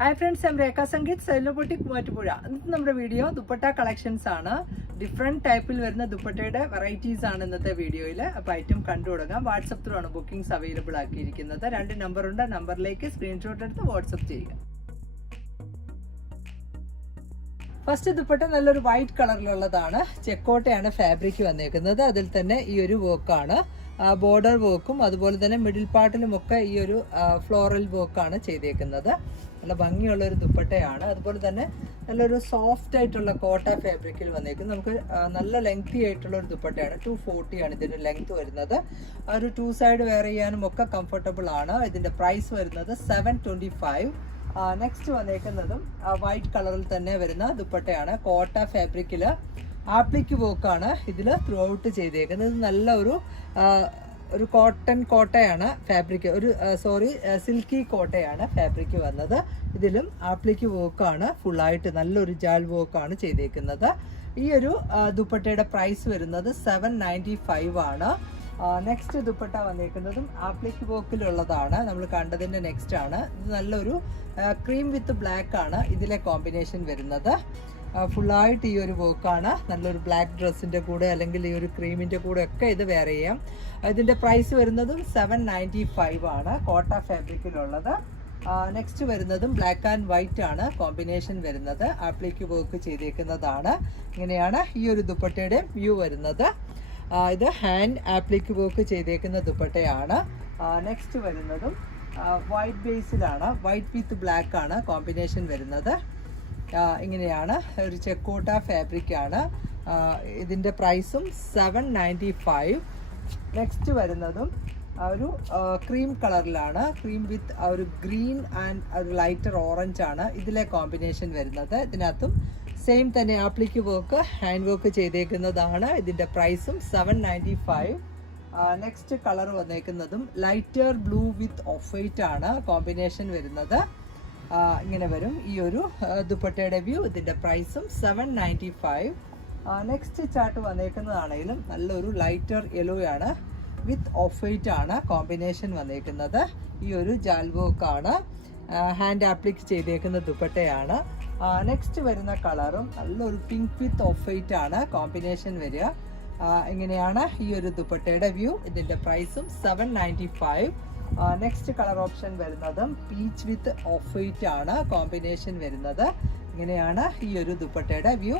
Hi friends, I'm Rekha Sangeet, Sailor Boutique, Muvattupuzha. ഇന്നത്തെ നമ്മുടെ video dupatta collections ആണ്. Different ടൈപ്പിൽ വരുന്ന ദുപ്പട്ടയുടെ വെറൈറ്റീസ് ആണ് ഇന്നത്തെ വീഡിയോയിൽ. അപ്പോൾ ഐറ്റം കണ്ടു തുടങ്ങാം. വാട്സപ്പ് ത്രൂ ആണ് ബുക്കിംഗ്സ് അവൈലബിൾ ആക്കിയിരിക്കുന്നത്. 2 നമ്പർ ഉണ്ട്. നമ്പറിലേക്ക് സ്ക്രീൻഷോട്ട് എടുത്ത് വാട്സപ്പ് ചെയ്യുക. ഫസ്റ്റ് ദുപ്പട്ട നല്ലൊരു വൈറ്റ് കളറിലുള്ളതാണ്. ചെക്കോട്ടയാണ് ഫാബ്രിക് വന്നേക്കുന്നത്. അതിൽ തന്നെ ഈ ഒരു വർക്കാണ്, ബോർഡർ വർക്കും അതുപോലെ തന്നെ മിഡിൽ പാർട്ടിലുമൊക്കെ ഈ ഒരു ഫ്ലോറൽ വർക്കാണ് ചെയ്തേക്കുന്നത്. നല്ല ഭംഗിയുള്ള ഒരു ദുപ്പട്ടയാണ്. അതുപോലെ തന്നെ നല്ലൊരു സോഫ്റ്റ് ആയിട്ടുള്ള കോട്ട ഫാബ്രിക്കിൽ വന്നേക്കുന്നത്. നമുക്ക് നല്ല ലെങ്തി ആയിട്ടുള്ള ഒരു ദുപ്പട്ടയാണ്. 240 ആണ് ഇതിന്റെ ലെങ്ത് വരുന്നത്. ഒരു 2 സൈഡ് വെയർ ചെയ്യാനും ഒക്കെ കംഫർട്ടബിൾ ആണ്. ഇതിന്റെ പ്രൈസ് വരുന്നത് 725. നെക്സ്റ്റ് വന്നേക്കുന്നതും വൈറ്റ് കളറിൽ തന്നെ വരുന്ന ദുപ്പട്ടയാണ്. കോട്ട ഫാബ്രിക്കില് ആപ്ലിക്ക് വർക്കാണ് ഇതിൽ ത്രൂ ഔട്ട് ചെയ്തേക്കുന്നത്. നല്ല ഒരു കോട്ടൺ കോട്ടയാണ് ഫാബ്രിക്, സിൽക്കി കോട്ടയാണ് ഫാബ്രിക് വന്നത്. ഇതിലും ആപ്ലിക്ക് വർക്കാണ് ഫുള്ളായിട്ട്, നല്ലൊരു ജാൽ വർക്കാണ് ചെയ്തേക്കുന്നത്. ഈ ഒരു ദുപ്പട്ടയുടെ പ്രൈസ് വരുന്നത് 795 ആണ്. നെക്സ്റ്റ് ദുപ്പട്ട വന്നേക്കുന്നതും ആപ്ലിക്ക് വർക്കിലുള്ളതാണ്. നമ്മൾ കണ്ടതിൻ്റെ നെക്സ്റ്റ് ആണ്. ഇത് നല്ലൊരു ക്രീം വിത്ത് ബ്ലാക്ക് ആണ് ഇതിലെ കോമ്പിനേഷൻ വരുന്നത്. ഫുള്ളായിട്ട് ഈ ഒരു വർക്കാണ്. നല്ലൊരു ബ്ലാക്ക് ഡ്രസ്സിൻ്റെ കൂടെ അല്ലെങ്കിൽ ഈ ഒരു ക്രീമിൻ്റെ കൂടെ ഒക്കെ ഇത് വെയർ ചെയ്യാം. ഇതിൻ്റെ പ്രൈസ് വരുന്നതും 795 ആണ്, കോട്ട ഫാബ്രിക്കിലുള്ളത്. നെക്സ്റ്റ് വരുന്നതും ബ്ലാക്ക് ആൻഡ് വൈറ്റ് ആണ് കോമ്പിനേഷൻ വരുന്നത്. ആപ്ലിക്ക് വർക്ക് ചെയ്തേക്കുന്നതാണ്. ഇങ്ങനെയാണ് ഈ ഒരു ദുപ്പട്ടയുടെ വ്യൂ വരുന്നത്. ഇത് ഹാൻഡ് ആപ്ലിക്ക് വർക്ക് ചെയ്തേക്കുന്ന ദുപ്പട്ടയാണ്. നെക്സ്റ്റ് വരുന്നതും വൈറ്റ് ബേസിലാണ്, വൈറ്റ് വിത്ത് ബ്ലാക്ക് ആണ് കോമ്പിനേഷൻ വരുന്നത്. ഇങ്ങനെയാണ് ഒരു ചെക്കോട്ട ഫാബ്രിക് ആണ്. ഇതിൻ്റെ പ്രൈസും 795. നെക്സ്റ്റ് വരുന്നതും ഒരു ക്രീം കളറിലാണ്, ക്രീം വിത്ത് ഒരു ഗ്രീൻ ആൻഡ് ഒരു ലൈറ്റർ ഓറഞ്ച് ആണ് ഇതിലെ കോമ്പിനേഷൻ വരുന്നത്. ഇതിനകത്തും സെയിം തന്നെ ആപ്ലിക്ക് വർക്ക്, ഹാൻഡ് വർക്ക് ചെയ്തേക്കുന്നതാണ്. ഇതിൻ്റെ പ്രൈസും 795. നെക്സ്റ്റ് കളർ വന്നേക്കുന്നതും lighter blue with off white ആണ് കോമ്പിനേഷൻ വരുന്നത്. ഇങ്ങനെ വരും ഈ ഒരു ദുപ്പട്ടയുടെ വ്യൂ. ഇതിൻ്റെ പ്രൈസും 795. നെക്സ്റ്റ് ചാർട്ട് വന്നേക്കുന്നതാണെങ്കിലും നല്ലൊരു ലൈറ്റർ യെല്ലോ ആണ് വിത്ത് ഓഫ് വൈറ്റ് ആണ് കോമ്പിനേഷൻ വന്നേക്കുന്നത്. ഈ ഒരു ജാൽ വർക്കാണ്, ഹാൻഡ് ആപ്ലിക്ക് ചെയ്തേക്കുന്ന ദുപ്പട്ടയാണ്. നെക്സ്റ്റ് വരുന്ന കളറും നല്ലൊരു പിങ്ക് വിത്ത് ഓഫ് വൈറ്റ് ആണ് കോമ്പിനേഷൻ വരിക. ഇങ്ങനെയാണ് ഈ ഒരു ദുപ്പട്ടയുടെ വ്യൂ. ഇതിൻ്റെ പ്രൈസും 795. നെക്സ്റ്റ് കളർ ഓപ്ഷൻ വരുന്നതും പീച്ച് വിത്ത് ഓഫ് വൈറ്റ് ആണ് കോമ്പിനേഷൻ വരുന്നത്. ഇങ്ങനെയാണ് ഈ ഒരു ദുപ്പട്ടയുടെ വ്യൂ.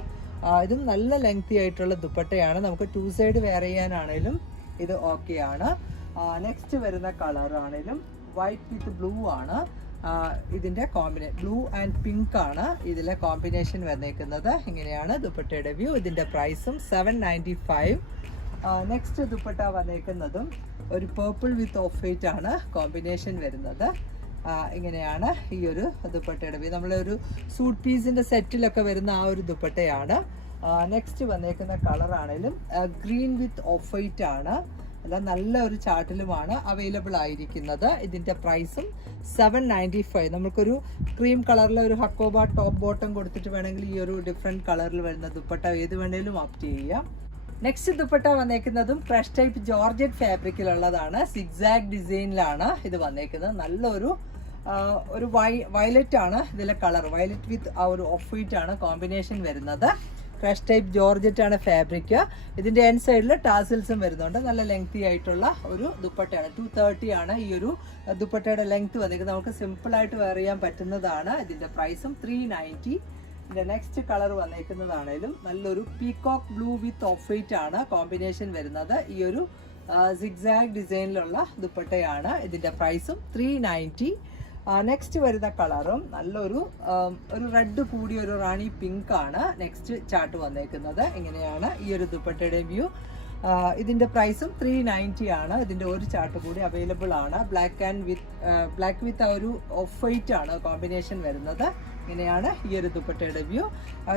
ഇതും നല്ല ലെങ്തി ആയിട്ടുള്ള ദുപ്പട്ടയാണ്. നമുക്ക് 2 സൈഡ് വെയർ ചെയ്യാനാണേലും ഇത് ഓക്കെ ആണ്. നെക്സ്റ്റ് വരുന്ന കളർ ആണേലും വൈറ്റ് വിത്ത് ബ്ലൂ ആണ്. ഇതിൻ്റെ ബ്ലൂ ആൻഡ് പിങ്ക് ആണ് ഇതിലെ കോമ്പിനേഷൻ വന്നേക്കുന്നത്. ഇങ്ങനെയാണ് ദുപ്പട്ടയുടെ വ്യൂ. ഇതിൻ്റെ പ്രൈസും 795. നെക്സ്റ്റ് ദുപ്പട്ട വന്നേക്കുന്നതും ഒരു പേർപ്പിൾ വിത്ത് ഓഫ് വൈറ്റ് ആണ് കോമ്പിനേഷൻ വരുന്നത്. ഇങ്ങനെയാണ് ഈ ഒരു ദുപ്പട്ടയുടെ വ്യൂ. നമ്മളൊരു സൂട്ട് പീസിൻ്റെ സെറ്റിലൊക്കെ വരുന്ന ആ ഒരു ദുപ്പട്ടയാണ്. നെക്സ്റ്റ് വന്നേക്കുന്ന കളറാണേലും ഗ്രീൻ വിത്ത് ഓഫ് വൈറ്റ് ആണ്. അല്ല നല്ല ഒരു ചാർട്ടിലുമാണ് അവൈലബിൾ ആയിരിക്കുന്നത്. ഇതിൻ്റെ പ്രൈസും 795. നമുക്കൊരു ക്രീം കളറിലെ ഒരു ഹക്കോബ ടോപ്പ് ബോട്ടം കൊടുത്തിട്ട് വേണമെങ്കിൽ ഈ ഒരു ഡിഫറെൻറ്റ് കളറിൽ വരുന്ന ദുപ്പട്ട ഏത് വേണേലും ഓപ്റ്റ് ചെയ്യാം. നെക്സ്റ്റ് ദുപ്പട്ട വന്നേക്കുന്നതും ക്രഷ് ടൈപ്പ് ജോർജറ്റ് ഫാബ്രിക്കിലുള്ളതാണ്. സിഗ്സാഗ് ഡിസൈനിലാണ് ഇത് വന്നേക്കുന്നത്. നല്ലൊരു വയലറ്റ് ആണ് ഇതിലെ കളർ. വയലറ്റ് വിത്ത് ആ ഒരു ഓഫ് വൈറ്റ് ആണ് കോമ്പിനേഷൻ വരുന്നത്. ക്രഷ് ടൈപ്പ് ജോർജറ്റ് ആണ് ഫാബ്രിക്. ഇതിൻ്റെ എൻ സൈഡിൽ ടാസിൽസും വരുന്നുണ്ട്. നല്ല ലെങ്തി ആയിട്ടുള്ള ഒരു ദുപ്പട്ടയാണ്. 230 ആണ് ഈ ഒരു ദുപ്പട്ടയുടെ ലെങ്ത് വന്നേക്കുന്നത്. നമുക്ക് സിമ്പിളായിട്ട് വെയർ ചെയ്യാൻ പറ്റുന്നതാണ്. ഇതിൻ്റെ പ്രൈസും 390. ഇതിൻ്റെ നെക്സ്റ്റ് കളർ വന്നേക്കുന്നതാണേലും നല്ലൊരു peacock blue with off white ആണ് കോമ്പിനേഷൻ വരുന്നത്. ഈ ഒരു സിഗ്സാഗ് ഡിസൈനിലുള്ള ദുപ്പട്ടയാണ്. ഇതിൻ്റെ പ്രൈസും 390. നെക്സ്റ്റ് വരുന്ന കളറും നല്ലൊരു റെഡ് കൂടിയ ഒരു റാണി പിങ്ക് ആണ് നെക്സ്റ്റ് ചാർട്ട് വന്നേക്കുന്നത്. ഇങ്ങനെയാണ് ഈ ഒരു ദുപ്പട്ടയുടെ വ്യൂ. ഇതിൻ്റെ പ്രൈസും 390 ആണ്. ഇതിൻ്റെ ഒരു ചാർട്ട് കൂടി അവൈലബിൾ ആണ്. ബ്ലാക്ക് വിത്ത് ആ ഒരു ഓഫ് വൈറ്റ് ആണ് കോമ്പിനേഷൻ വരുന്നത്. ഇങ്ങനെയാണ് ഈ ഒരു ദുപ്പട്ടയുടെ വ്യൂ.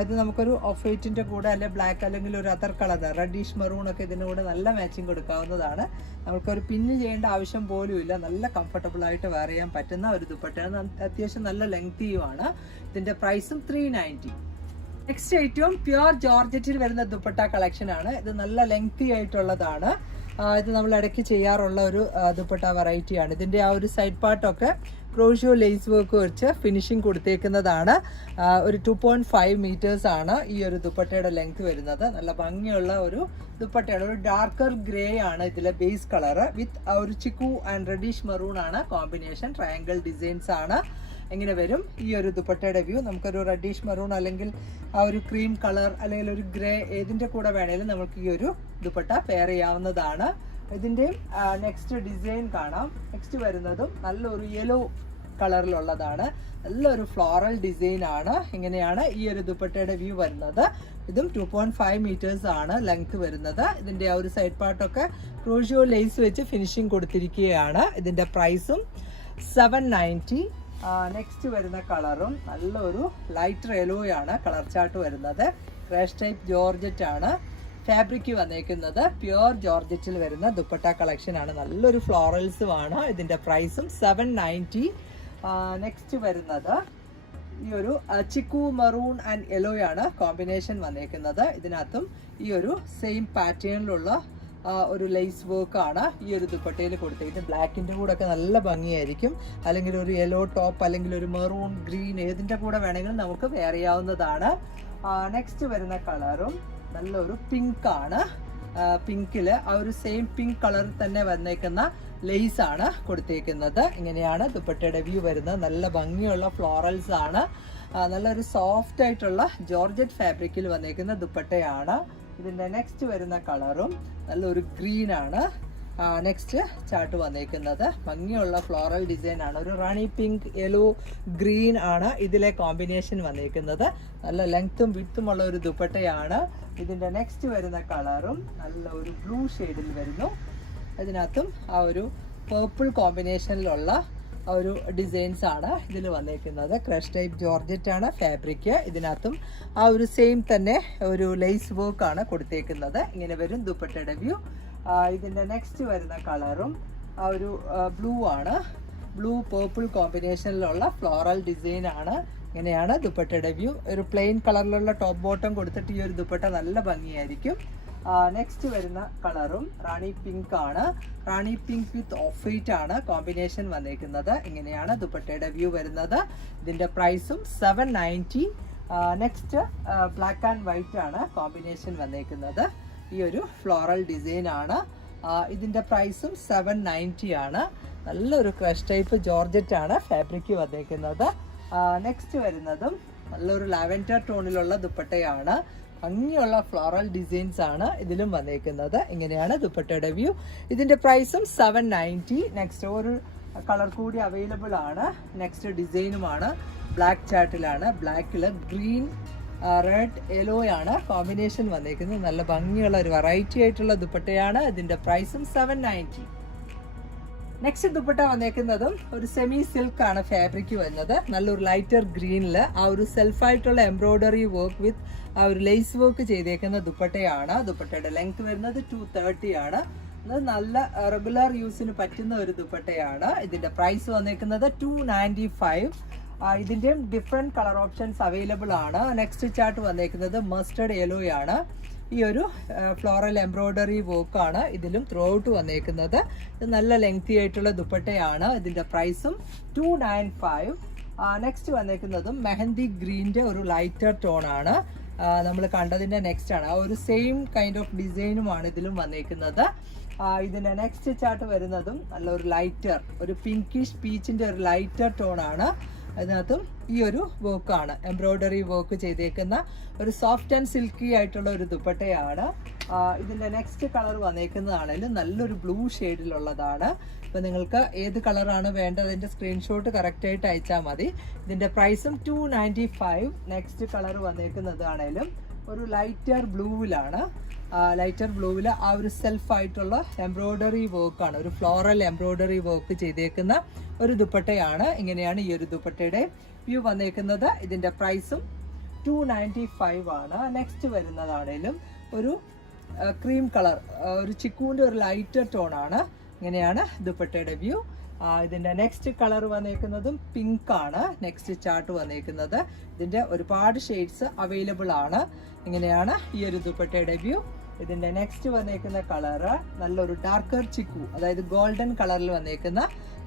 ഇത് നമുക്കൊരു ഓഫ് വൈറ്റിൻ്റെ കൂടെ അല്ലെങ്കിൽ ബ്ലാക്ക് അല്ലെങ്കിൽ ഒരു അതർ കളർ റെഡിഷ് മെറൂൺ ഒക്കെ ഇതിൻ്റെ കൂടെ നല്ല മാച്ചിങ് കൊടുക്കാവുന്നതാണ്. നമുക്കൊരു പിന്ന് ചെയ്യേണ്ട ആവശ്യം പോലും ഇല്ല. നല്ല കംഫർട്ടബിൾ ആയിട്ട് വെയർ ചെയ്യാൻ പറ്റുന്ന ഒരു ദുപ്പട്ടയാണ്. അത്യാവശ്യം നല്ല ലെങ്തിയുമാണ്. ഇതിൻ്റെ പ്രൈസും 390. നെക്സ്റ്റ് ഏറ്റവും പ്യുവർ ജോർജറ്റിൽ വരുന്ന ദുപ്പട്ട കളക്ഷൻ ആണ്. ഇത് നല്ല ലെങ്തി ആയിട്ടുള്ളതാണ്. ഇത് നമ്മൾ ഇടയ്ക്ക് ചെയ്യാറുള്ള ഒരു ദുപ്പട്ട വെറൈറ്റിയാണ്. ഇതിൻ്റെ ആ ഒരു സൈഡ് പാർട്ടൊക്കെ ക്രോഷ്യോ ലേസ് വർക്ക് വെച്ച് ഫിനിഷിങ് കൊടുത്തേക്കുന്നതാണ്. ഒരു 2.5 മീറ്റേഴ്സ് ആണ് ഈ ഒരു ദുപ്പട്ടയുടെ ലെങ്ത് വരുന്നത്. നല്ല ഭംഗിയുള്ള ഒരു ദുപ്പട്ടയാണ്. ഒരു ഡാർക്കർ ഗ്രേ ആണ് ഇതിലെ ബേസ് കളർ. വിത്ത് ഒരു ചിക്കു ആൻഡ് റെഡിഷ് മെറൂൺ ആണ് കോമ്പിനേഷൻ. ട്രയാങ്കിൾ ഡിസൈൻസ് ആണ്. എങ്ങനെ വരും ഈ ഒരു ദുപ്പട്ടയുടെ വ്യൂ? നമുക്കൊരു റെഡിഷ് മെറൂൺ അല്ലെങ്കിൽ ആ ഒരു ക്രീം കളർ അല്ലെങ്കിൽ ഒരു ഗ്രേ ഏതിൻ്റെ കൂടെ വേണേലും നമുക്ക് ഈ ഒരു ദുപ്പട്ട പെയർ ചെയ്യാവുന്നതാണ്. ഇതിൻ്റെയും നെക്സ്റ്റ് ഡിസൈൻ കാണാം. നെക്സ്റ്റ് വരുന്നതും നല്ലൊരു യെല്ലോ കളറിലുള്ളതാണ്. നല്ലൊരു ഫ്ലോറൽ ഡിസൈൻ ആണ്. ഇങ്ങനെയാണ് ഈ ഒരു ദുപ്പട്ടയുടെ വ്യൂ വരുന്നത്. ഇതും 2.5 മീറ്റേഴ്സ് ആണ് ലെങ്ത് വരുന്നത്. ഇതിൻ്റെ ആ ഒരു സൈഡ് പാർട്ടൊക്കെ ക്രോഷ്യോ ലേസ് വെച്ച് ഫിനിഷിങ് കൊടുത്തിരിക്കുകയാണ്. ഇതിൻ്റെ പ്രൈസും 790. നെക്സ്റ്റ് വരുന്ന കളറും നല്ലൊരു ലൈറ്റർ യെല്ലോയാണ് കളർ ചാർട്ട് വരുന്നത്. ക്രാഷ് ടൈപ്പ് ജോർജറ്റ് ആണ് ഫാബ്രിക് വന്നേക്കുന്നത്. പ്യുവർ ജോർജറ്റിൽ വരുന്ന ദുപ്പട്ട കളക്ഷൻ ആണ്. നല്ലൊരു ഫ്ലോറൽസും ആണ്. ഇതിൻ്റെ പ്രൈസും 790. നെക്സ്റ്റ് വരുന്നത് ഈ ഒരു ചിക്കു മെറൂൺ ആൻഡ് യെല്ലോയാണ് കോമ്പിനേഷൻ വന്നേക്കുന്നത്. ഇതിനകത്തും ഈ ഒരു സെയിം പാറ്റേണിലുള്ള ഒരു ലേസ് വർക്കാണ് ഈ ഒരു ദുപ്പട്ടയിൽ കൊടുത്തിരിക്കുന്നത്. ബ്ലാക്കിൻ്റെ കൂടെ ഒക്കെ നല്ല ഭംഗിയായിരിക്കും. അല്ലെങ്കിൽ ഒരു യെല്ലോ ടോപ്പ് അല്ലെങ്കിൽ ഒരു മെറൂൺ ഗ്രീൻ ഏതിൻ്റെ കൂടെ വേണമെങ്കിലും നമുക്ക് വെയർ ചെയ്യാവുന്നതാണ്. നെക്സ്റ്റ് വരുന്ന കളറും നല്ലൊരു പിങ്ക് ആണ്. പിങ്കിൽ ആ ഒരു സെയിം പിങ്ക് കളറിൽ തന്നെ വന്നേക്കുന്ന ലേസ് ആണ് കൊടുത്തേക്കുന്നത്. ഇങ്ങനെയാണ് ദുപ്പട്ടയുടെ വ്യൂ വരുന്നത്. നല്ല ഭംഗിയുള്ള ഫ്ലോറൽസ് ആണ്. നല്ലൊരു സോഫ്റ്റ് ആയിട്ടുള്ള ജോർജറ്റ് ഫാബ്രിക്കിൽ വന്നേക്കുന്ന ദുപ്പട്ടയാണ്. ഇതിൻ്റെ നെക്സ്റ്റ് വരുന്ന കളറും നല്ലൊരു ഗ്രീൻ ആണ്. നെക്സ്റ്റ് ചാർട്ട് വന്നേക്കുന്നത് ഭംഗിയുള്ള ഫ്ലോറൽ ഡിസൈൻ ആണ്. ഒരു റാണി പിങ്ക് യെല്ലോ ഗ്രീൻ ആണ് ഇതിലെ കോമ്പിനേഷൻ വന്നേക്കുന്നത്. നല്ല ലെങ്ത്തും വിത്തുമുള്ള ഒരു ദുപ്പട്ടയാണ്. ഇതിൻ്റെ നെക്സ്റ്റ് വരുന്ന കളറും നല്ല ഒരു ബ്ലൂ ഷെയ്ഡിൽ വരുന്നു. ഇതിനകത്തും ആ ഒരു പേർപ്പിൾ കോമ്പിനേഷനിലുള്ള ആ ഒരു ഡിസൈൻസ് ആണ് ഇതിൽ വന്നേക്കുന്നത്. ക്രഷ് ടൈപ്പ് ജോർജറ്റ് ആണ് ഫാബ്രിക്. ഇതിനകത്തും ആ ഒരു സെയിം തന്നെ ഒരു ലേസ് വർക്ക് ആണ് കൊടുത്തേക്കുന്നത്. ഇങ്ങനെ വരും ദുപ്പട്ടയുടെ വ്യൂ. ഇതിൻ്റെ നെക്സ്റ്റ് വരുന്ന കളറും ആ ഒരു ബ്ലൂ ആണ്. ബ്ലൂ പേർപ്പിൾ കോമ്പിനേഷനിലുള്ള ഫ്ലോറൽ ഡിസൈൻ ആണ്. ഇങ്ങനെയാണ് ദുപ്പട്ടയുടെ വ്യൂ. ഒരു പ്ലെയിൻ കളറിലുള്ള ടോപ്പ് ബോട്ടം കൊടുത്തിട്ട് ഈ ഒരു ദുപ്പട്ട നല്ല ഭംഗിയായിരിക്കും. നെക്സ്റ്റ് വരുന്ന കളറും റാണി പിങ്ക് ആണ്. റാണി പിങ്ക് വിത്ത് ഓഫ് വൈറ്റ് ആണ് കോമ്പിനേഷൻ വന്നേക്കുന്നത്. ഇങ്ങനെയാണ് ദുപ്പട്ടയുടെ വ്യൂ വരുന്നത്. ഇതിൻ്റെ പ്രൈസും 790. നെക്സ്റ്റ് ബ്ലാക്ക് ആൻഡ് വൈറ്റ് ആണ് കോമ്പിനേഷൻ വന്നേക്കുന്നത്. ഈ ഒരു ഫ്ലോറൽ ഡിസൈൻ ആണ്. ഇതിൻ്റെ പ്രൈസും 790 ആണ്. നല്ലൊരു ക്രഷ് ടൈപ്പ് ജോർജറ്റ് ആണ് ഫാബ്രിക് വന്നേക്കുന്നത്. നെക്സ്റ്റ് വരുന്നതും നല്ലൊരു ലാവൻഡർ ടോണിലുള്ള ദുപ്പട്ടയാണ്. ഭംഗിയുള്ള ഫ്ലോറൽ ഡിസൈൻസ് ആണ് ഇതിലും വന്നേക്കുന്നത്. ഇങ്ങനെയാണ് ദുപ്പട്ടയുടെ വ്യൂ. ഇതിൻ്റെ പ്രൈസും 790. നെക്സ്റ്റ് ഒരു കളർ കൂടി അവൈലബിൾ ആണ്. നെക്സ്റ്റ് ഡിസൈനുമാണ് ബ്ലാക്ക് ചാർട്ടിലാണ്. ബ്ലാക്കിൽ ഗ്രീൻ റെഡ് യെല്ലോ ആണ് കോമ്പിനേഷൻ വന്നേക്കുന്നത്. നല്ല ഭംഗിയുള്ള ഒരു വെറൈറ്റി ആയിട്ടുള്ള ദുപ്പട്ടയാണ്. ഇതിൻ്റെ പ്രൈസും 790. നെക്സ്റ്റ് ദുപ്പട്ട വന്നേക്കുന്നതും ഒരു സെമി സിൽക്ക് ആണ് ഫാബ്രിക് വരുന്നത്. നല്ലൊരു ലൈറ്റർ ഗ്രീനിൽ ആ ഒരു സെൽഫായിട്ടുള്ള എംബ്രോയിഡറി വർക്ക് വിത്ത് ആ ഒരു ലേസ് വർക്ക് ചെയ്തേക്കുന്ന ദുപ്പട്ടയാണ്. ദുപ്പട്ടയുടെ ലെങ്ത് വരുന്നത് 230 ആണ്. നല്ല റെഗുലർ യൂസിന് പറ്റുന്ന ഒരു ദുപ്പട്ടയാണ്. ഇതിന്റെ പ്രൈസ് വന്നേക്കുന്നത് 295. ഇതിൻ്റെയും ഡിഫറെൻറ്റ് കളർ ഓപ്ഷൻസ് അവൈലബിൾ ആണ്. നെക്സ്റ്റ് ചാർട്ട് വന്നേക്കുന്നത് മസ്റ്റർഡ് യെല്ലോ ആണ്. ഈ ഒരു ഫ്ലോറൽ എംബ്രോയിഡറി വർക്കാണ് ഇതിലും ത്രൂ ഔട്ട് വന്നേക്കുന്നത്. ഇത് നല്ല ലെങ്തി ആയിട്ടുള്ള ദുപ്പട്ടയാണ്. ഇതിൻ്റെ പ്രൈസും 295. നെക്സ്റ്റ് വന്നേക്കുന്നതും മെഹന്തി ഗ്രീൻ്റെ ഒരു ലൈറ്റർ ടോൺ ആണ്. നമ്മൾ കണ്ടതിൻ്റെ നെക്സ്റ്റ് ആണ്. ആ ഒരു സെയിം കൈൻഡ് ഓഫ് ഡിസൈനുമാണ് ഇതിലും വന്നേക്കുന്നത്. ഇതിൻ്റെ നെക്സ്റ്റ് ചാർട്ട് വരുന്നതും നല്ലൊരു ലൈറ്റർ ഒരു പിങ്കിഷ് പീച്ചിൻ്റെ ഒരു ലൈറ്റർ ടോൺ ആണ്. അതിനകത്തും ഈ ഒരു വർക്കാണ് എംബ്രോയിഡറി വർക്ക് ചെയ്തേക്കുന്ന ഒരു സോഫ്റ്റ് ആൻഡ് സിൽക്കി ആയിട്ടുള്ള ഒരു ദുപ്പട്ടയാണ്. ഇതിൻ്റെ നെക്സ്റ്റ് കളർ വന്നേക്കുന്നതാണെങ്കിലും നല്ലൊരു ബ്ലൂ ഷെയ്ഡിലുള്ളതാണ്. ഇപ്പോൾ നിങ്ങൾക്ക് ഏത് കളറാണ് വേണ്ടത് അതിൻ്റെ സ്ക്രീൻഷോട്ട് കറക്റ്റായിട്ട് അയച്ചാൽ മതി. ഇതിൻ്റെ പ്രൈസും 295. നെക്സ്റ്റ് കളർ വന്നേക്കുന്നതാണേലും ഒരു ലൈറ്റർ ബ്ലൂവിലാണ്. ലൈറ്റർ ബ്ലൂവിൽ ആ ഒരു സെൽഫായിട്ടുള്ള എംബ്രോയിഡറി വർക്കാണ്, ഒരു ഫ്ലോറൽ എംബ്രോയിഡറി വർക്ക് ചെയ്തേക്കുന്ന ഒരു ദുപ്പട്ടയാണ്. ഇങ്ങനെയാണ് ഈ ഒരു ദുപ്പട്ടയുടെ വ്യൂ വന്നേക്കുന്നത്. ഇതിൻ്റെ പ്രൈസും 295 ആണ്. നെക്സ്റ്റ് വരുന്നതാണേലും ഒരു ക്രീം കളർ, ഒരു ചിക്കുവിൻ്റെ ഒരു ലൈറ്റർ ടോൺ ആണ്. ഇങ്ങനെയാണ് ദുപ്പട്ടയുടെ വ്യൂ. ഇതിൻ്റെ നെക്സ്റ്റ് കളർ വന്നേക്കുന്നതും പിങ്ക് ആണ്. നെക്സ്റ്റ് ചാർട്ട് വന്നേക്കുന്നത്. ഇതിൻ്റെ ഒരുപാട് ഷെയ്ഡ്സ് അവൈലബിൾ ആണ്. ഇങ്ങനെയാണ് ഈ ഒരു ദുപ്പട്ടയുടെ വ്യൂ. ഇതിന്റെ നെക്സ്റ്റ് വന്നേക്കുന്ന കളറ് നല്ലൊരു ഡാർക്കർ ചിക്കു, അതായത് ഗോൾഡൻ കളറിൽ വന്നേക്കുന്ന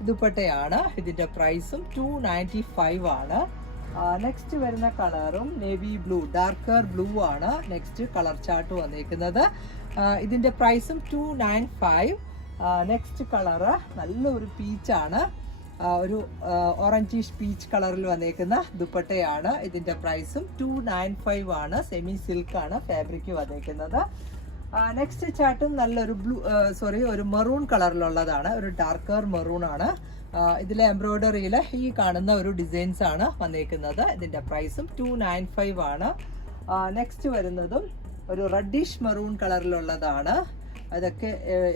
ദുപ്പട്ടയാണ്. ഇതിന്റെ പ്രൈസും 295 ആണ്. നെക്സ്റ്റ് വരുന്ന കളറും നേവി ബ്ലൂ, ഡാർക്കർ ബ്ലൂ ആണ് നെക്സ്റ്റ് കളർ ചാർട്ട് വന്നേക്കുന്നത്. ഇതിന്റെ പ്രൈസും 295. നെക്സ്റ്റ് കളറ് നല്ലൊരു പീച്ചാണ്, ഒരു ഓറഞ്ചിഷ് പീച്ച് കളറിൽ വന്നേക്കുന്ന ദുപ്പട്ടയാണ്. ഇതിന്റെ പ്രൈസും 295 ആണ്. സെമി സിൽക്ക് ആണ് ഫാബ്രിക് വന്നേക്കുന്നത്. നെക്സ്റ്റ് ചാർട്ടും നല്ലൊരു ഒരു മെറൂൺ കളറിലുള്ളതാണ്, ഒരു ഡാർക്കർ മെറൂൺ ആണ്. ഇതിലെ എംബ്രോയിഡറിയിൽ ഈ കാണുന്ന ഒരു ഡിസൈൻസ് ആണ് വന്നേക്കുന്നത്. ഇതിന്റെ പ്രൈസും 295 ആണ്. നെക്സ്റ്റ് വരുന്നതും ഒരു റെഡിഷ് മെറൂൺ കളറിലുള്ളതാണ്. അതൊക്കെ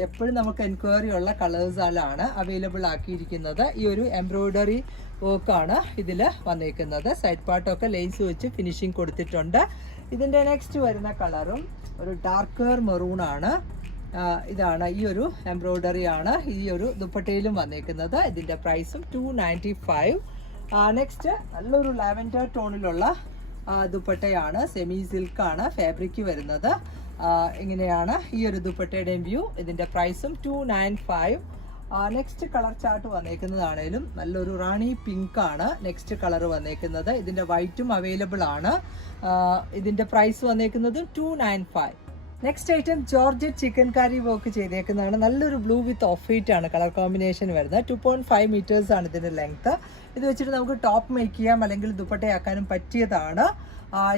എപ്പോഴും നമുക്ക് എൻക്വയറി ഉള്ള കളേഴ്സിലാണ് അവൈലബിൾ ആക്കിയിരിക്കുന്നത്. ഈ ഒരു എംബ്രോയിഡറി വർക്കാണ് ഇതിൽ വന്നേക്കുന്നത്. സൈഡ് പാർട്ടൊക്കെ ലേസ് വെച്ച് ഫിനിഷിങ് കൊടുത്തിട്ടുണ്ട്. ഇതിൻ്റെ നെക്സ്റ്റ് വരുന്ന കളറും ഒരു ഡാർക്കർ മെറൂൺ ആണ്. ഇതാണ് ഈ ഒരു എംബ്രോയിഡറി ആണ് ഈ ഒരു ദുപ്പട്ടയിലും വന്നേക്കുന്നത്. ഇതിൻ്റെ പ്രൈസും 295. നെക്സ്റ്റ് നല്ലൊരു ലാവൻഡർ ടോണിലുള്ള ദുപ്പട്ടയാണ്. സെമി സിൽക്കാണ് ഫാബ്രിക് വരുന്നത്. ഇങ്ങനെയാണ് ഈ ഒരു ദുപ്പട്ടയുടെയും വ്യൂ. ഇതിന്റെ പ്രൈസും 295. നെക്സ്റ്റ് കളർ ചാർട്ട് വന്നേക്കുന്നതാണേലും നല്ലൊരു റാണി പിങ്ക് ആണ് നെക്സ്റ്റ് കളർ വന്നേക്കുന്നത്. ഇതിന്റെ വൈറ്റും അവൈലബിൾ ആണ്. ഇതിന്റെ പ്രൈസ് വന്നേക്കുന്നത് 295. നെക്സ്റ്റ് ഐറ്റം ജോർജറ്റ് ചിക്കൻ കറി വർക്ക് ചെയ്തേക്കുന്നതാണ്. നല്ലൊരു ബ്ലൂ വിത്ത് ഓഫ് വൈറ്റ് ആണ് കളർ കോമ്പിനേഷൻ വരുന്നത്. 2.5 മീറ്റേഴ്സ് ആണ് ഇതിന്റെ ലെങ്ത്. ഇത് വെച്ചിട്ട് നമുക്ക് ടോപ്പ് മേക്ക് ചെയ്യാം അല്ലെങ്കിൽ ദുപ്പട്ടയാക്കാനും പറ്റിയതാണ്.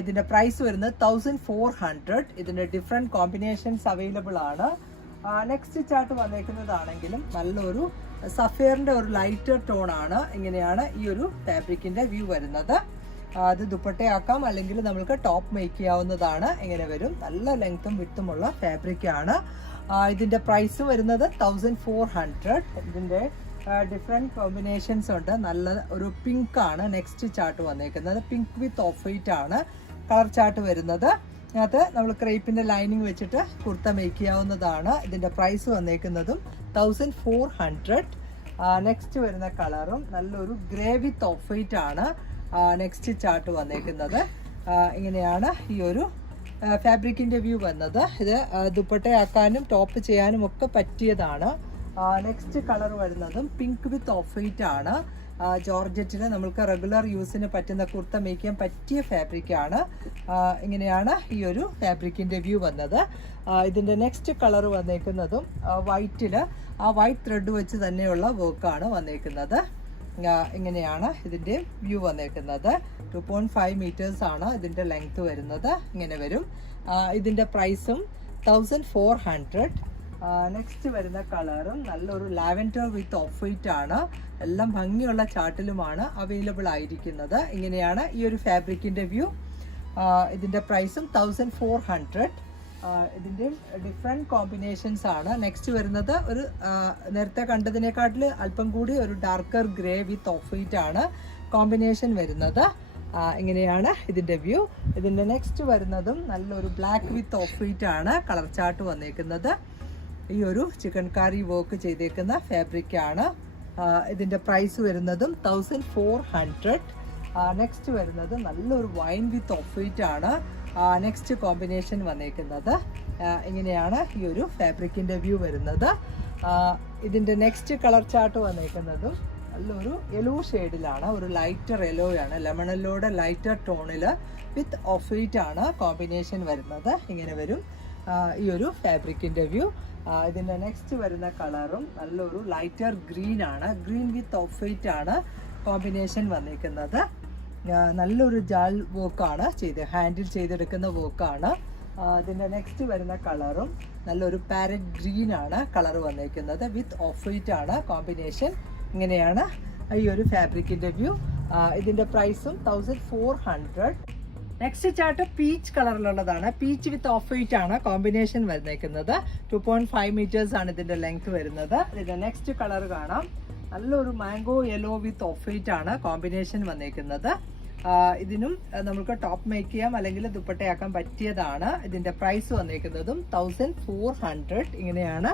ഇതിന്റെ പ്രൈസ് വരുന്നത് 1400. ഇതിന്റെ ഡിഫറെന്റ് കോമ്പിനേഷൻസ് അവൈലബിൾ ആണ്. നെക്സ്റ്റ് ചാർട്ട് വന്നേക്കുന്നതാണെങ്കിലും നല്ലൊരു സഫയറിന്റെ ഒരു ലൈറ്റർ ടോൺ ആണ്. ഇങ്ങനെയാണ് ഈ ഒരു ഫാബ്രിക്കിന്റെ വ്യൂ വരുന്നത്. അത് ദുപ്പട്ടയാക്കാം അല്ലെങ്കിൽ നമുക്ക് ടോപ്പ് മേക്ക് ചെയ്യാവുന്നതാണ്. ഇങ്ങനെ വരും. നല്ല ലെങ്ത്തും വിട്ടുമുള്ള ഫാബ്രിക് ആണ്. ഇതിന്റെ പ്രൈസ് വരുന്നത് 1400. ഇതിന്റെ ഡിഫറെൻറ്റ് കോമ്പിനേഷൻസ് ഉണ്ട്. നല്ല ഒരു പിങ്ക് ആണ് നെക്സ്റ്റ് ചാർട്ട് വന്നേക്കുന്നത്. പിങ്ക് വിത്ത് ഓഫ് വൈറ്റ് ആണ് കളർ ചാർട്ട് വരുന്നത്. അതിനകത്ത് നമ്മൾ ക്രേപ്പിന്റെ ലൈനിങ് വെച്ചിട്ട് കുർത്ത മേക്ക് ചെയ്യാവുന്നതാണ്. ഇതിന്റെ പ്രൈസ് വന്നേക്കുന്നതും 1400. നെക്സ്റ്റ് വരുന്ന കളറും നല്ലൊരു ഗ്രേ വിത്ത് ഓഫ് വൈറ്റ് ആണ് നെക്സ്റ്റ് ചാർട്ട് വന്നേക്കുന്നത്. ഇങ്ങനെയാണ് ഈ ഒരു ഫാബ്രിക്കിന്റെ വ്യൂ വന്നത്. ഇത് ദുപ്പട്ടയാക്കാനും ടോപ്പ് ചെയ്യാനും ഒക്കെ പറ്റിയതാണ്. നെക്സ്റ്റ് കളർ വരുന്നതും പിങ്ക് വിത്ത് ഓഫ് വൈറ്റ് ആണ്. ജോർജറ്റിന് നമുക്ക് റെഗുലർ യൂസിന് പറ്റുന്ന കുർത്ത മേക്ക് ചെയ്യാൻ പറ്റിയ ഫാബ്രിക്കാണ്. ഇങ്ങനെയാണ് ഈ ഒരു ഫാബ്രിക്കിന്റെ വ്യൂ വന്നത്. ഇതിന്റെ നെക്സ്റ്റ് കളർ വന്നേക്കുന്നതും വൈറ്റില് വൈറ്റ് ത്രെഡ് വെച്ച് തന്നെയുള്ള വർക്കാണ് വന്നേക്കുന്നത്. ഇങ്ങനെയാണ് ഇതിന്റെ വ്യൂ വന്നേക്കുന്നത്. 2.5 മീറ്റേഴ്സ് ആണ് ഇതിന്റെ ലെങ്ത് വരുന്നത്. ഇങ്ങനെ വരും. ഇതിന്റെ പ്രൈസും 1400. നെക്സ്റ്റ് വരുന്ന കളറും നല്ലൊരു ലാവൻഡർ വിത്ത് ഓഫ് വൈറ്റ് ആണ്. എല്ലാം ഭംഗിയുള്ള ചാർട്ടിലുമാണ് അവൈലബിൾ ആയിരിക്കുന്നത്. ഇങ്ങനെയാണ് ഈ ഒരു ഫാബ്രിക്കിന്റെ വ്യൂ. ഇതിന്റെ പ്രൈസും 1400. ഇതിൻ്റെ ഡിഫറെൻറ്റ് കോമ്പിനേഷൻസ് ആണ്. നെക്സ്റ്റ് വരുന്നത് ഒരു നേരത്തെ കണ്ടതിനെക്കാട്ടിൽ അല്പം കൂടി ഒരു ഡാർക്കർ ഗ്രേ വിത്ത് ഓഫ് വൈറ്റ് ആണ് കോമ്പിനേഷൻ വരുന്നത്. ഇങ്ങനെയാണ് ഇതിൻ്റെ വ്യൂ. ഇതിൻ്റെ നെക്സ്റ്റ് വരുന്നതും നല്ലൊരു ബ്ലാക്ക് വിത്ത് ഓഫ് വൈറ്റ് ആണ് കളർ ചാർട്ട് വന്നേക്കുന്നത്. ഈ ഒരു ചിക്കൻ കറി വർക്ക് ചെയ്തേക്കുന്ന ഫാബ്രിക്കാണ്. ഇതിൻ്റെ പ്രൈസ് വരുന്നതും 1400. നെക്സ്റ്റ് വരുന്നത് നല്ലൊരു വൈൻ വിത്ത് ഓഫ് വൈറ്റ് ആണ് നെക്സ്റ്റ് കോമ്പിനേഷൻ വന്നേക്കുന്നത്. ഇങ്ങനെയാണ് ഈ ഒരു ഫാബ്രിക്കിൻ്റെ വ്യൂ വരുന്നത്. ഇതിൻ്റെ നെക്സ്റ്റ് കളർ ചാർട്ട് വന്നേക്കുന്നതും നല്ലൊരു യെല്ലോ ഷെയ്ഡിലാണ്. ഒരു ലൈറ്റർ യെല്ലോ ആണ്, ലെമൺ യെല്ലോയുടെ ലൈറ്റർ ടോണിൽ വിത്ത് ഓഫ് വൈറ്റ് ആണ് കോമ്പിനേഷൻ വരുന്നത്. ഇങ്ങനെ വരും ഈ ഒരു ഫാബ്രിക്കിൻ്റെ വ്യൂ. ഇതിൻ്റെ നെക്സ്റ്റ് വരുന്ന കളറും നല്ലൊരു ലൈറ്റർ ഗ്രീൻ ആണ്. ഗ്രീൻ വിത്ത് ഓഫ് വൈറ്റ് ആണ് കോമ്പിനേഷൻ വന്നേക്കുന്നത്. നല്ലൊരു ജാൽ വർക്കാണ് ഹാൻഡിൽ ചെയ്തെടുക്കുന്ന വർക്കാണ്. ഇതിൻ്റെ നെക്സ്റ്റ് വരുന്ന കളറും നല്ലൊരു പാരറ്റ് ഗ്രീൻ ആണ് കളർ വന്നേക്കുന്നത്. വിത്ത് ഓഫ് വൈറ്റ് ആണ് കോമ്പിനേഷൻ. ഇങ്ങനെയാണ് ഈ ഒരു ഫാബ്രിക്കിൻ്റെ വ്യൂ. ഇതിൻ്റെ പ്രൈസും 1400. നെക്സ്റ്റ് ചാർട്ട് പീച്ച് കളറിലുള്ളതാണ്. പീച്ച് വിത്ത് ഓഫ് വൈറ്റ് ആണ് കോമ്പിനേഷൻ വന്നേക്കുന്നത്. 2.5 മീറ്റേഴ്സ് ആണ് ഇതിൻ്റെ ലെങ്ത് വരുന്നത്. ഇതിൻ്റെ നെക്സ്റ്റ് കളർ കാണാം. നല്ലൊരു മാംഗോ യെല്ലോ വിത്ത് ഓഫ് വൈറ്റ് ആണ് കോമ്പിനേഷൻ വന്നേക്കുന്നത്. ഇതിനും നമുക്ക് ടോപ്പ് മേക്ക് ചെയ്യാം അല്ലെങ്കിൽ ദുപ്പട്ടയാക്കാൻ പറ്റിയതാണ്. ഇതിൻ്റെ പ്രൈസ് വന്നേക്കുന്നതും 1400. ഇങ്ങനെയാണ്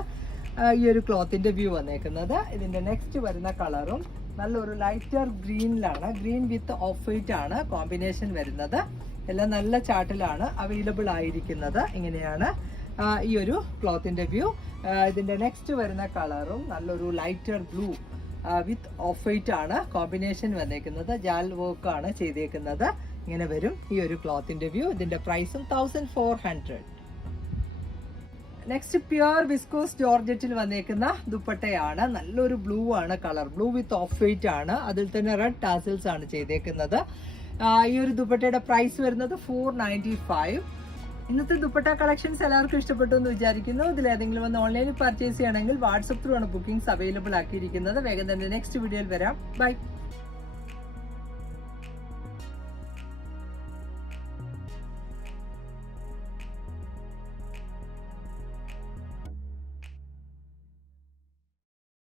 ഈ ഒരു ക്ലോത്തിൻ്റെ വ്യൂ വന്നേക്കുന്നത്. ഇതിൻ്റെ നെക്സ്റ്റ് വരുന്ന കളറും നല്ലൊരു ലൈറ്റർ ഗ്രീനിലാണ്. ഗ്രീൻ വിത്ത് ഓഫ് വൈറ്റ് ആണ് കോമ്പിനേഷൻ വരുന്നത്. എല്ലാം നല്ല ചാർട്ടിലാണ് അവൈലബിൾ ആയിരിക്കുന്നത്. ഇങ്ങനെയാണ് ഈ ഒരു ക്ലോത്തിന്റെ വ്യൂ. ഇതിന്റെ നെക്സ്റ്റ് വരുന്ന കളറും നല്ലൊരു lighter blue with off white ആണ് കോമ്പിനേഷൻ വന്നേക്കുന്നത്. ജാൽ വർക്ക് ആണ് ചെയ്തേക്കുന്നത്. ഇങ്ങനെ വരും ഈ ഒരു ക്ലോത്തിന്റെ വ്യൂ. ഇതിന്റെ പ്രൈസും 1400. നെക്സ്റ്റ് പ്യുർ വിസ്കോസ് ജോർജറ്റിൽ വന്നേക്കുന്ന ദുപ്പട്ടയാണ്. നല്ലൊരു ബ്ലൂ ആണ് colour, blue with off white ആണ്. അതിൽ തന്നെ റെഡ് ടാസിൽസ് ആണ് ചെയ്തേക്കുന്നത്. ഈ ഒരു ദുപ്പട്ടയുടെ പ്രൈസ് വരുന്നത് 495. ഇന്നത്തെ ദുപ്പട്ട കളക്ഷൻസ് എല്ലാവർക്കും ഇഷ്ടപ്പെട്ടു എന്ന് വിചാരിക്കുന്നു. ഇതിലേതെങ്കിലും ഒന്ന് ഓൺലൈനിൽ പർച്ചേസ് ചെയ്യണമെങ്കിൽ വാട്സപ്പ് ത്രൂ ആണ് ബുക്കിംഗ്സ് അവൈലബിൾ ആക്കിയിരിക്കുന്നത്. വേഗം തന്നെ നെക്സ്റ്റ് വീഡിയോയിൽ വരാം. ബൈ.